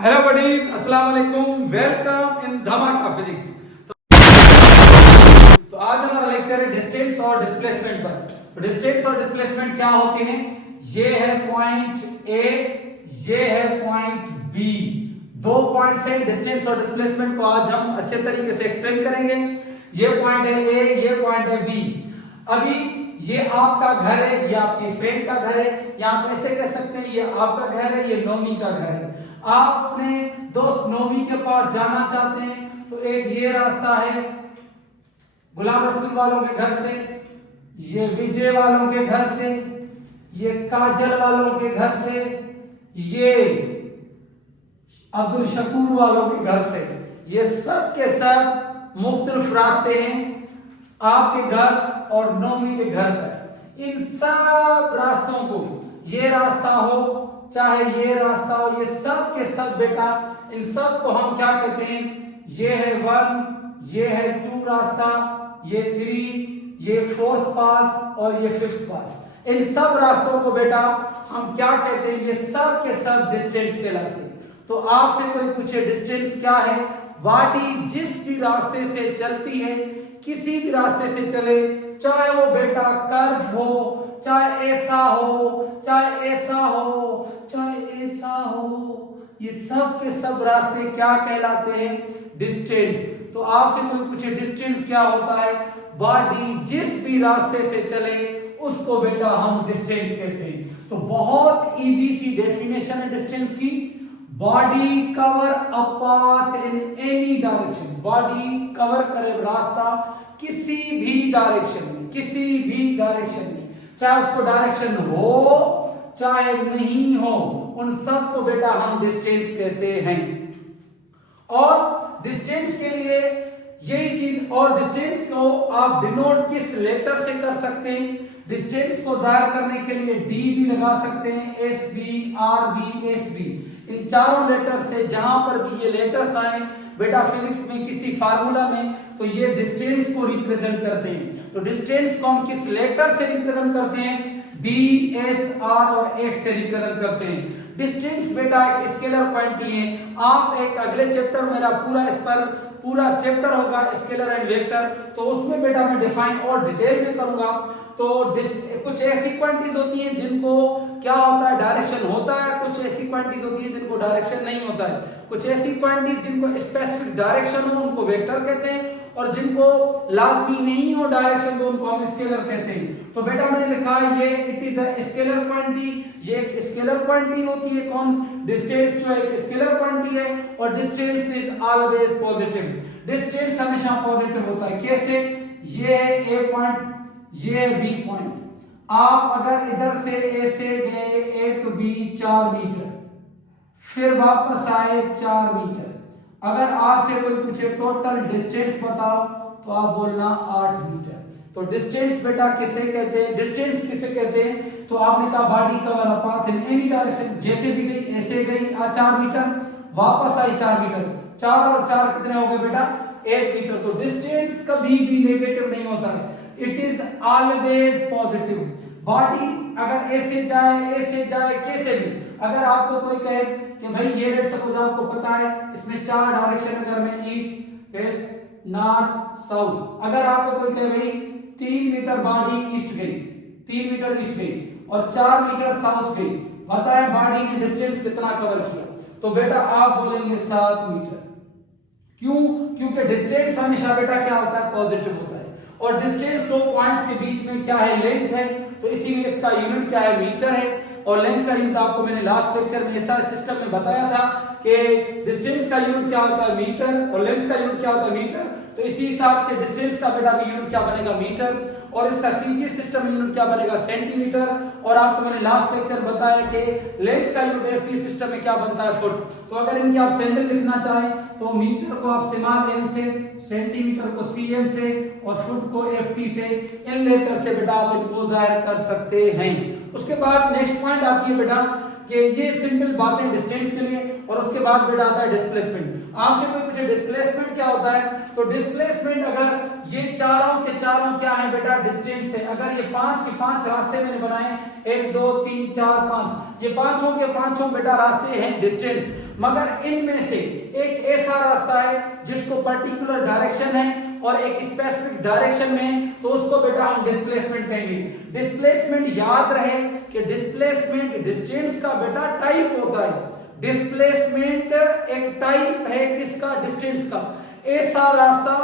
Hello buddies, अस्सलाम वालेकुम, welcome in धमाका फिजिक्स। तो आज हमारा लेक्चर है डिस्टेंस और डिस्प्लेसमेंट पर। तो डिस्टेंस और डिस्प्लेसमेंट क्या होते हैं? ये है पॉइंट ए, ये है पॉइंट बी। दो पॉइंट से डिस्टेंस और डिस्प्लेसमेंट को आज हम अच्छे तरीके से एक्सप्लेन करेंगे। ये पॉइंट है ए, ये पॉइंट है बी। अभी ये आपका घर है, ये आपकी फ्रेंड का घर है, या आप ऐसे कह सकते हैं ये आपका घर है, ये नोमी का घर है। आप अपने दोस्त नोमी के पास जाना चाहते हैं तो एक ये रास्ता है गुलाम रसूल वालों के घर से, ये विजय वालों के घर से, ये काजल वालों के घर से, ये अब्दुल शकूर वालों के घर से। ये सब के सब मुख्तलिफ रास्ते हैं आपके घर और नोमी के घर तक। इन सब रास्तों को, ये रास्ता हो चाहे ये रास्ता हो, ये सब के सब बेटा, इन सब को हम क्या कहते हैं? ये है 1, ये है 2 रास्ता, ये 3, ये 4th पाथ और ये 5th पाथ। इन सब रास्तों को बेटा हम क्या कहते हैं? ये सब के सब डिस्टेंस कहलाते हैं। तो आपसे कोई पूछे डिस्टेंस क्या है? गाड़ी जिस भी रास्ते से चलती है, किसी भी रास्ते से चले, चाहे वो बेटा कर्व हो, चाहे ऐसा हो, चाहे ऐसा हो, चाहे ऐसा हो, ये सब के सब रास्ते क्या कहलाते हैं? डिस्टेंस। तो आपसे कोई पूछे डिस्टेंस क्या होता है? बॉडी जिस भी रास्ते से चले उसको बेटा हम डिस्टेंस कहते हैं। तो बहुत इजी सी डेफिनेशन है डिस्टेंस की। Body cover a path in any direction. Body cover करे रास्ता किसी भी डायरेक्शन में, किसी भी डायरेक्शन में, चाहे उसको डायरेक्शन हो चाहे नहीं हो, उन सब को बेटा हम डिस्टेंस कहते हैं। और डिस्टेंस के लिए यही चीज, और डिस्टेंस को आप डिनोट किस लेटर से कर सकते हैं? डिस्टेंस को जाहिर करने के लिए डी भी लगा सकते हैं, S B, R B, X B. इन चारों लेटर से जहां पर भी ये लेटर्स आए बेटा फिजिक्स में किसी फार्मूला में, तो ये डिस्टेंस को रिप्रेजेंट करते हैं। तो डिस्टेंस को हम किस लेटर से रिप्रेजेंट करते हैं? डी, एस, आर और एक्स से रिप्रेजेंट करते हैं। डिस्टेंस बेटा एक स्केलर क्वांटिटी है। आप एक अगले चैप्टर, मेरा पूरा इस पर पूरा चैप्टर होगा स्केलर एंड वेक्टर, तो उसमें बेटा मैं डिफाइन और डिटेल में करूंगा। तो कुछ ऐसी क्वांटिटीज होती हैं जिनको क्या होता है? डायरेक्शन होता है। कुछ ऐसी क्वांटिटीज होती है जिनको डायरेक्शन नहीं होता है। कुछ ऐसी क्वांटिटीज जिनको स्पेसिफिक डायरेक्शन हो उनको वेक्टर कहते हैं, और जिनको लाजमी नहीं हो डायरेक्शन तो उनको हम स्केलर कहते हैं। तो बेटा मैंने लिखा है ये it is a scalar quantity. ये एक स्केलर क्वांटिटी होती है। कौन? डिस्टेंस जो एक स्केलर क्वांटिटी है, और distance is always positive. Distance हमेशा पॉजिटिव होता है। कैसे? ये है ए पॉइंट, ये है बी पॉइंट। आप अगर इधर से ए से गए ए टू बी 4 मीटर, फिर वापस आए 4 मीटर, अगर आपसे कोई पूछे टोटल डिस्टेंस बताओ तो आप बोलना 8 मीटर। तो डिस्टेंस बेटा किसे कहते हैं? डिस्टेंस किसे कहते हैं? तो आपने कहा body cover a path in any direction, जैसे भी गई ऐसे गई 4 मीटर, वापस आई 4 मीटर, 4 और 4 कितने हो गए बेटा? 8 मीटर। तो डिस्टेंस कभी भी नेगेटिव नहीं होता है, it is always positive. Body अगर ऐसे जाए कैसे भी, अगर आपको कोई कहे कि भाई ये रेट, सपोज आपको पता है इसमें 4 डायरेक्शन, अगर मैं ईस्ट, वेस्ट, नॉर्थ, साउथ, अगर आपको कोई कहे भाई 3 मीटर बॉडी ईस्ट गई, 3 मीटर ईस्ट गई और 4 मीटर साउथ गई, बताएं बॉडी ने डिस्टेंस कितना कवर किया? तो बेटा आप बोलेंगे 7 मीटर। क्यों? क्योंकि डिस्टेंस हमेशा बेटा क्या होता है? पॉजिटिव होता है। और डिस्टेंस दो पॉइंट्स के बीच में क्या है? लेंथ है। तो इसीलिए इसका यूनिट क्या है? मीटर है। और लेंथ का यूनिट आपको मैंने लास्ट लेक्चर में ऐसा सिस्टम में बताया था कि डिस्टेंस का यूनिट क्या होता है? मीटर, और लेंथ का यूनिट क्या होता है? मीटर। तो इसी हिसाब से डिस्टेंस का बेटा भी यूनिट क्या बनेगा? मीटर, और इसका सीजीएस सिस्टम यूनिट क्या बनेगा? सेंटीमीटर। और आपको मैंने लास्ट लेक्चर बताया कि लेंथ का यूनिट एफटी सिस्टम में क्या बनता है? फुट। तो अगर इनके आप सेंटर लिखना चाहें तो मीटर को आप स्मॉल एम से, सेंटीमीटर को सीएम से, और फुट को एफटी से, इन लेटर से बेटा आप इनको जाहिर कर सकते हैं। उसके बाद नेक्स्ट पॉइंट आती है बेटा कि ये सिंपल बातें डिस्टेंस के लिए, और उसके बाद बेटा आता है डिस्प्लेसमेंट। आपसे कोई पूछे डिस्प्लेसमेंट क्या होता है? तो डिस्प्लेसमेंट, अगर ये चारों के चारों क्या है बेटा? डिस्टेंस है। अगर ये 5 के 5 रास्ते मैंने बनाए, 1 2 3 4 5, ये पांचों के पांचों बेटा रास्ते हैं डिस्टेंस। मगर इनमें से एक ऐसा रास्ता है जिसको पर्टिकुलर डायरेक्शन है और एक स्पेसिफिक डायरेक्शन में, तो उसको बेटा हम डिस्प्लेसमेंट कहेंगे। डिस्प्लेसमेंट याद रहे कि डिस्प्लेसमेंट डिस्टेंस का बेटा टाइप होता है। डिस्प्लेसमेंट एक टाइप है किसका? डिस्टेंस का। ऐसा रास्ता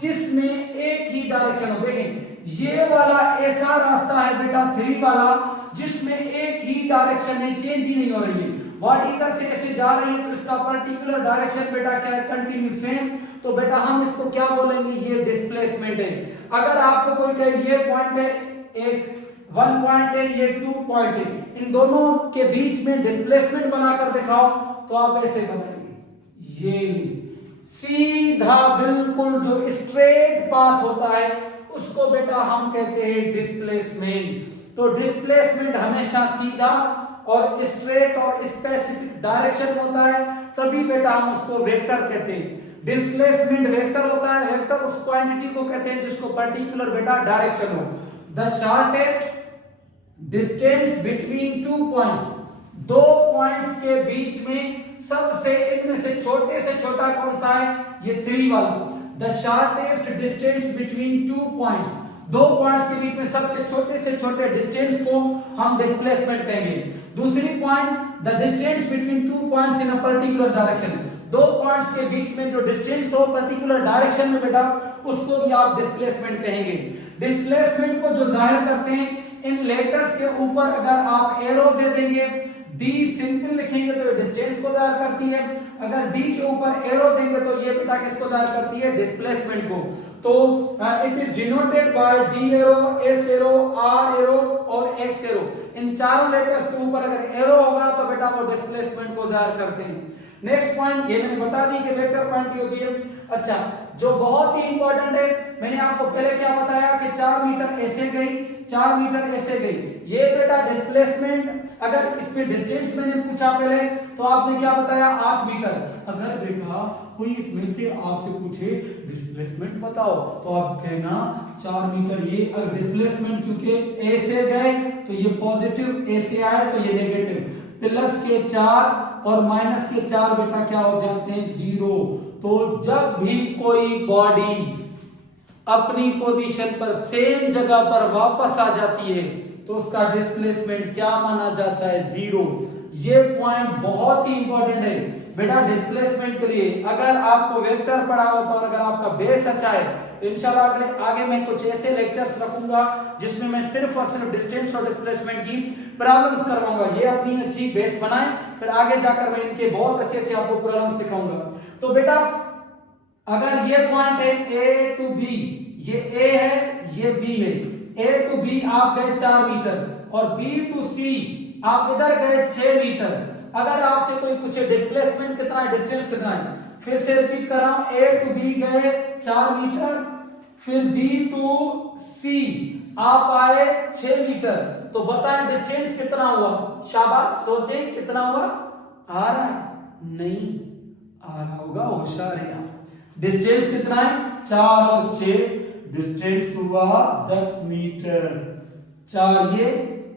जिसमें एक ही डायरेक्शन हो। देखें ये वाला ऐसा रास्ता है बेटा 3 वाला जिसमें एक ही डायरेक्शन है, चेंज ही नहीं हो रही है। बॉडी इधर से ऐसे जा रही है तो इसका पर्टिकुलर डायरेक्शन बेटा क्या है? Continue same. तो बेटा हम इसको क्या बोलेंगे? ये डिस्प्लेसमेंट है। अगर आपको कोई कहे ये पॉइंट है, एक 1 पॉइंट है, ये 2 पॉइंट है, इन दोनों के बीच में डिस्प्लेसमेंट बनाकर दिखाओ, तो आप ऐसे बनाएंगे, ये सीधा बिल्कुल जो स्ट्रेट पाथ होता है उसको बेटा हम कहते हैं डिस्प्लेसमेंट। तो डिस्प्लेसमेंट हमेशा सीधा और स्ट्रेट और स्पेसिफिक डायरेक्शन होता है, तभी बेटा हम उसको वेक्टर कहते हैं। डिस्प्लेसमेंट वेक्टर होता है। वेक्टर उस क्वांटिटी को कहते हैं जिसको पर्टिकुलर बेटा डायरेक्शन हो। The shortest distance between 2 points, 2 points के बीच में सबसे इनमें से छोटे से छोटा कौन सा है? ये 3 वाला। The shortest distance between 2 points, 2 points के बीच में सबसे छोटे से छोटे डिस्टेंस को हम डिस्प्लेसमेंट कहेंगे। दूसरी point, the distance between 2 points in a particular direction, 2 points के बीच में जो डिस्टेंस हो पर्टिकुलर डायरेक्शन में बेटा उसको भी आप डिस्प्लेसमेंट कहेंगे। डिस्प्लेसमेंट को जो जाहिर करते हैं इन लेटर्स के ऊपर अगर आप एरो दे देंगे, डी सिंपल लिखेंगे तो ये डिस्टेंस को जाहिर करती है, अगर डी के ऊपर एरो देंगे तो ये बेटा किसको जाहिर करती है? डिस्प्लेसमेंट को। तो it is denoted by D arrow, S arrow, R arrow और एक्स एरो। इन चारों लेटर्स के ऊपर अगर एरो होगा तो बेटा वो डिस्प्लेसमेंट को जाहिर करते हैं। नेक्स्ट पॉइंट ये मैंने बता दी कि वेक्टर क्वांटिटी होती है। अच्छा, जो बहुत ही इंपॉर्टेंट है, मैंने आपको पहले क्या बताया कि 4 मीटर ऐसे गई, 4 मीटर ऐसे गई, ये बेटा डिस्प्लेसमेंट। अगर इस पे डिस्टेंस मैंने पूछा पहले तो आपने क्या बताया? 8 मीटर। अगर बेटा कोई इसमें से आपसे पूछे डिस्प्लेसमेंट बताओ तो आप कहना 4 मीटर। ये अगर डिस्प्लेसमेंट क्योंकि ए से गए तो ये पॉजिटिव, ए से आए तो ये नेगेटिव, प्लस के 4 और माइनस के 4 बेटा क्या हो जाते हैं? 0। तो जब भी कोई बॉडी अपनी पोजीशन पर सेम जगह पर वापस आ जाती है तो उसका डिस्प्लेसमेंट क्या माना जाता है? 0। ये पॉइंट बहुत ही इंपॉर्टेंट है बेटा डिस्प्लेसमेंट के लिए। अगर आपको वेक्टर पढ़ा हो तो अगर आपका बेस अच्छा है तो इंशाल्लाह आगे मैं कुछ ऐसे लेक्चर्स रखूंगा जिसमें मैं सिर्फ और सिर्फ डिस्टेंस और डिस्प्लेसमेंट की प्रॉब्लम्स करवाऊंगा। ये अपनी अच्छी बेस बनाए, फिर आगे जाकर मैं इनके बहुत अच्छे अच्छे आपको प्रॉब्लम्स सिखाऊंगा। तो बेटा अगर ये पॉइंट है ए टू बी, ये ए है, ये बी है, ए टू बी आप गए 4 मीटर और बी टू सी आप इधर गए 6 मीटर। अगर आपसे कोई पूछे डिस्प्लेसमेंट कितना है, डिस्टेंस कितना है, फिर से रिपीट कर रहा हूं, ए टू बी गए 4 मीटर, फिर बी टू सी आप आए 6 मीटर, तो बताएं डिस्टेंस कितना हुआ? शाबाश, सोचें कितना हुआ? आ रहा है? नहीं आ रहा होगा, होशियार है आप। डिस्टेंस कितना है? 4 और 6, डिस्टेंस हुआ 10 मीटर। 4 ये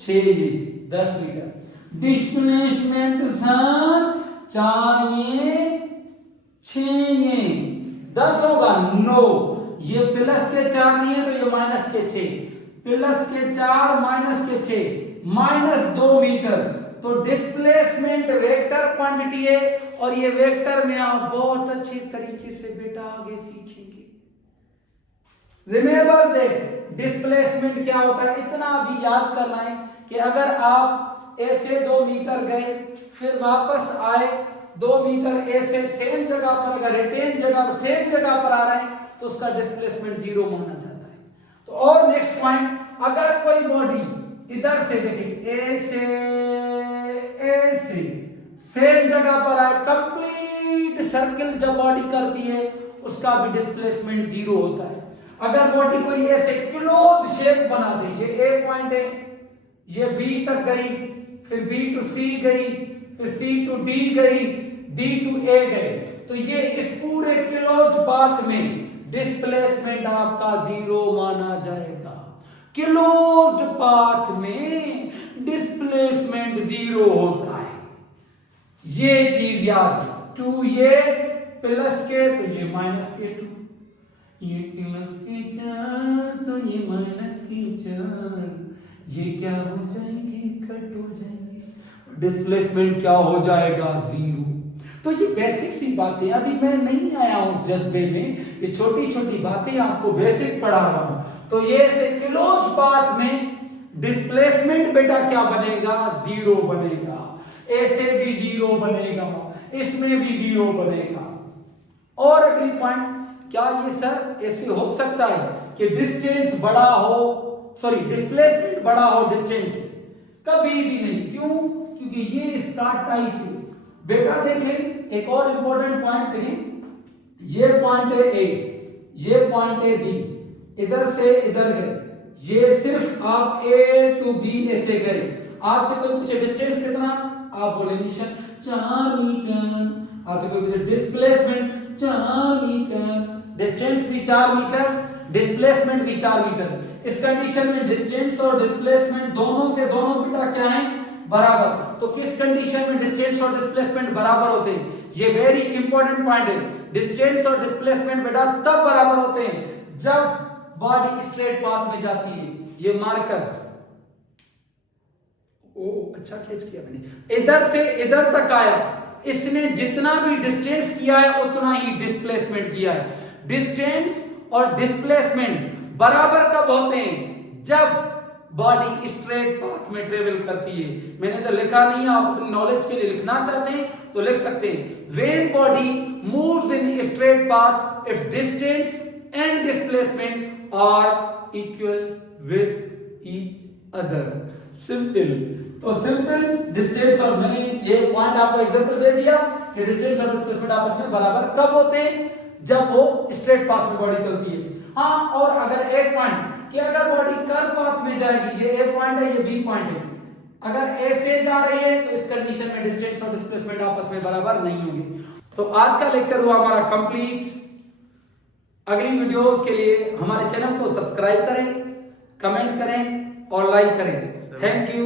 6 ये 10 मीटर। डिस्प्लेसमेंट सर 4 ये 6 ये 10 होगा? नो, ये प्लस के 4 नहीं है तो ये माइनस के 6, प्लस के 4 माइनस के 6, माइनस 2 मीटर। तो डिस्प्लेसमेंट वेक्टर क्वांटिटी है और ये वेक्टर में आप बहुत अच्छे तरीके से बेटा आगे सीखेंगे। रिमेंबर दैट डिस्प्लेसमेंट क्या होता है, इतना भी याद करना है कि अगर आप ए से 2 मीटर गए फिर वापस आए 2 मीटर ए से सेम जगह पर, अगर रिटेन जगह सेम जगह पर आ रहे हैं तो उसका डिस्प्लेसमेंट 0 माना जाता है। तो और नेक्स्ट पॉइंट, अगर कोई बॉडी इधर से देखिए ए से सेम जगह पर आए, कंप्लीट सर्किल जब बॉडी करती है उसका भी डिस्प्लेसमेंट 0 होता है। अगर बॉडी कोई ऐसे क्लोज शेप बना दे, ये ए पॉइंट है, ये बी तक गई, फिर बी टू सी गई, फिर सी टू डी गई, डी टू ए गए, तो ये इस पूरे क्लोज्ड पाथ में डिस्प्लेसमेंट आपका 0 माना जाएगा। क्लोज्ड पाथ में डिस्प्लेसमेंट 0 होता है। ये चीज याद, 2 ये प्लस के तो ये माइनस के 2, ये प्लस के 4 तो ये माइनस के 4, ये क्या हो जाएंगे, कट हो जाएंगे, डिस्प्लेसमेंट क्या हो जाएगा, 0। तो ये बेसिक सी बातें, अभी मैं नहीं आया हूं उस जज्बे में, ये छोटी छोटी बातें आपको बेसिक पढ़ा रहा हूं। तो ये से क्लोज्ड पाथ में डिस्प्लेसमेंट बेटा क्या बनेगा, 0 बनेगा, ऐसे भी 0 बनेगा, इसमें भी 0 बनेगा। और अगली पॉइंट, क्या ये सर ऐसे हो सकता है कि डिस्टेंस बड़ा हो, सॉरी डिस्प्लेसमेंट बड़ा हो डिस्टेंस से? कभी भी नहीं। क्यों? क्योंकि ये इसका टाइप है बेटा। देखें एक और इंपॉर्टेंट पॉइंट देखें, ये पॉइंट है ए, ये पॉइंट है बी, इधर से इधर गए, ये सिर्फ आप ए टू बी ऐसे गए, आपसे कोई पूछे डिस्टेंस कितना, आप बोलेंगे 4 मीटर। आपसे कोई पूछे डिस्प्लेसमेंट 4 मीटर, डिस्टेंस भी 4 मीटर, डिस्प्लेसमेंट भी 4 मीटर। इस कंडीशन में डिस्टेंस और डिस्प्लेसमेंट दोनों के दोनों बेटा क्या है, बराबर। तो किस कंडीशन में डिस्टेंस और डिस्प्लेसमेंट बराबर होते हैं, ये वेरी इंपॉर्टेंट पॉइंट है। डिस्टेंस और डिस्प्लेसमेंट बेटा तब बराबर होते हैं जब बॉडी स्ट्रेट पाथ में जाती है। ये मार्कर, ओ अच्छा कैच किया मैंने, इधर से इधर तक आया, इसने जितना भी डिस्टेंस किया है उतना ही डिस्प्लेसमेंट किया है। डिस्टेंस और डिस्प्लेसमेंट बराबर कब होते हैं, जब बॉडी स्ट्रेट पाथ में ट्रेवल करती है। मैंने तो लिखा नहीं है, आप नॉलेज के लिए लिखना चाहते हैं तो लिख सकते हैं, when body moves in straight path its distance and displacement are equal with each other. Simple. तो सिंपल डिस्टेंस, और मैंने ये पॉइंट आपको एग्जांपल दे दिया कि डिस्टेंस और डिस्प्लेसमेंट आपस में बराबर कब होते हैं, जब वो स्ट्रेट पाथ में बॉडी चलती है। हाँ, और अगर एक पॉइंट कि अगर बॉडी कर्व पाथ में जाएगी, ये ए पॉइंट है, ये बी पॉइंट है, अगर ऐसे जा रही है तो इस कंडीशन में डिस्टेंस और डिस्प्लेसमेंट आपस में बराबर नहीं होंगे। तो आज का लेक्चर हुआ हमारा कंप्लीट। अगली वीडियोस के लिए हमारे चैनल को सब्सक्राइब करें, कमेंट करें और लाइक करें। Thank you.